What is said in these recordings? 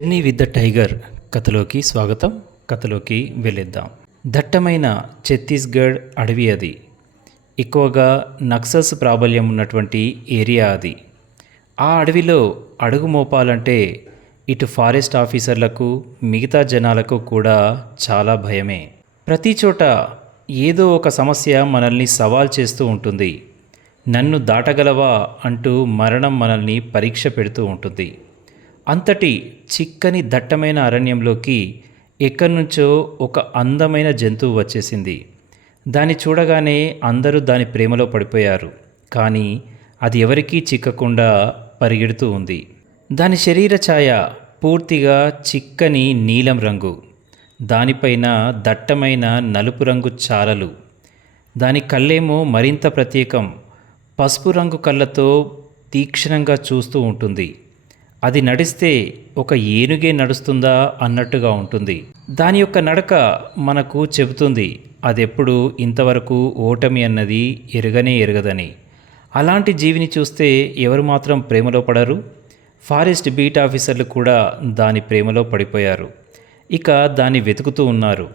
Journey with the tiger కథలోకి స్వాగతం. కథలోకి వెళ్ళిద్దాం. దట్టమైన ఛత్తీస్గఢ్ అడవి అది. ఎక్కువగా నక్సల్స్ ప్రాబల్యం ఉన్నటువంటి ఏరియా అది. ఆ అడవిలో అడుగు మోపాలంటే ఇటు ఫారెస్ట్ ఆఫీసర్లకు మిగతా జనాలకు కూడా చాలా భయమే. ప్రతి చోట ఏదో ఒక సమస్య మనల్ని సవాల్ చేస్తూ ఉంటుంది. నన్ను దాటగలవా అంటూ మరణం మనల్ని పరీక్ష పెడుతూ ఉంటుంది. అంతటి చిక్కని దట్టమైన అరణ్యంలోకి ఎక్కడి నుంచో ఒక అందమైన జంతువు వచ్చేసింది. దాన్ని చూడగానే అందరూ దాని ప్రేమలో పడిపోయారు. కానీ అది ఎవరికీ చిక్కకుండా పరిగెడుతూ ఉంది. దాని శరీర ఛాయ పూర్తిగా చిక్కని నీలం రంగు, దానిపైన దట్టమైన నలుపు రంగు చారలు. దాని కళ్ళేమో మరింత ప్రత్యేకం. పసుపు రంగు కళ్ళతో తీక్షణంగా చూస్తూ ఉంటుంది. అది నడిస్తే ఒక ఏనుగే నడుస్తుందా అన్నట్టుగా ఉంటుంది. దాని యొక్క నడక మనకు చెబుతుంది అదెప్పుడు ఇంతవరకు ఓటమి అన్నది ఎరగదని. అలాంటి జీవిని చూస్తే ఎవరు మాత్రం ప్రేమలో పడరు? ఫారెస్ట్ బీట్ ఆఫీసర్లు కూడా దాని ప్రేమలో పడిపోయారు. ఇక దాన్ని వెతుకుతూ ఉన్నారు.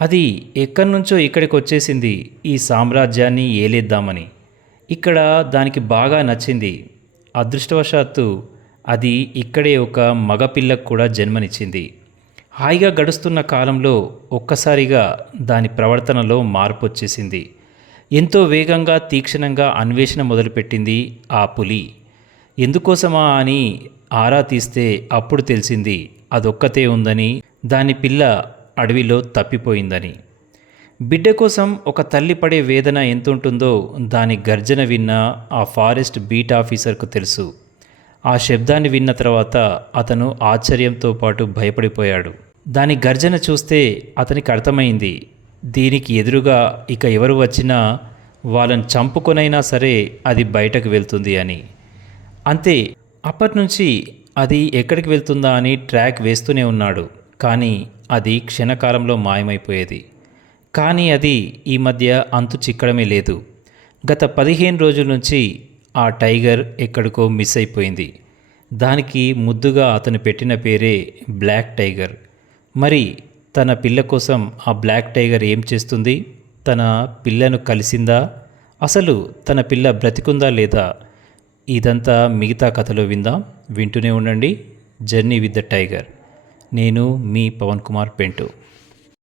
అది ఎక్కడి నుంచో ఇక్కడికి వచ్చేసింది ఈ సామ్రాజ్యాన్ని ఏలేద్దామని. ఇక్కడ దానికి బాగా నచ్చింది. అదృష్టవశాత్తు అది ఇక్కడే ఒక మగపిల్లకు కూడా జన్మనిచ్చింది. హాయిగా గడుస్తున్న కాలంలో ఒక్కసారిగా దాని ప్రవర్తనలో మార్పు వచ్చేసింది. ఎంతో వేగంగా తీక్షణంగా అన్వేషణ మొదలుపెట్టింది ఆ పులి. ఎందుకోసమా అని ఆరా తీస్తే అప్పుడు తెలిసింది అదొక్కతే ఉందని, దాని పిల్ల అడవిలో తప్పిపోయిందని. బిడ్డ కోసం ఒక తల్లి పడే వేదన ఎంతుంటుందో దాని గర్జన విన్న ఆ ఫారెస్ట్ బీట్ ఆఫీసర్కు తెలుసు. ఆ శబ్దాన్ని విన్న తర్వాత అతను ఆశ్చర్యంతో పాటు భయపడిపోయాడు. దాని గర్జన చూస్తే అతనికి అర్థమైంది దీనికి ఎదురుగా ఇక ఎవరు వచ్చినా వాళ్ళని చంపుకొనైనా సరే అది బయటకు వెళ్తుంది అని. అంతే, అప్పటినుంచి అది ఎక్కడికి వెళ్తుందా అని ట్రాక్ వేస్తూనే ఉన్నాడు. కానీ అది క్షణకాలంలో మాయమైపోయేది. కానీ అది ఈ మధ్య అంతు చిక్కడమే లేదు. గత 15 రోజుల నుంచి ఆ టైగర్ ఎక్కడికో మిస్ అయిపోయింది. దానికి ముద్దుగా అతను పెట్టిన పేరే బ్లాక్ టైగర్. మరి తన పిల్ల కోసం ఆ బ్లాక్ టైగర్ ఏం చేస్తుంది? తన పిల్లను కలిసిందా? అసలు తన పిల్ల బ్రతికుందా లేదా? ఇదంతా మిగతా కథలో విందాం. వింటూనే ఉండండి జర్నీ విత్ ద టైగర్. నేను మీ పవన్ కుమార్ పెంటూ.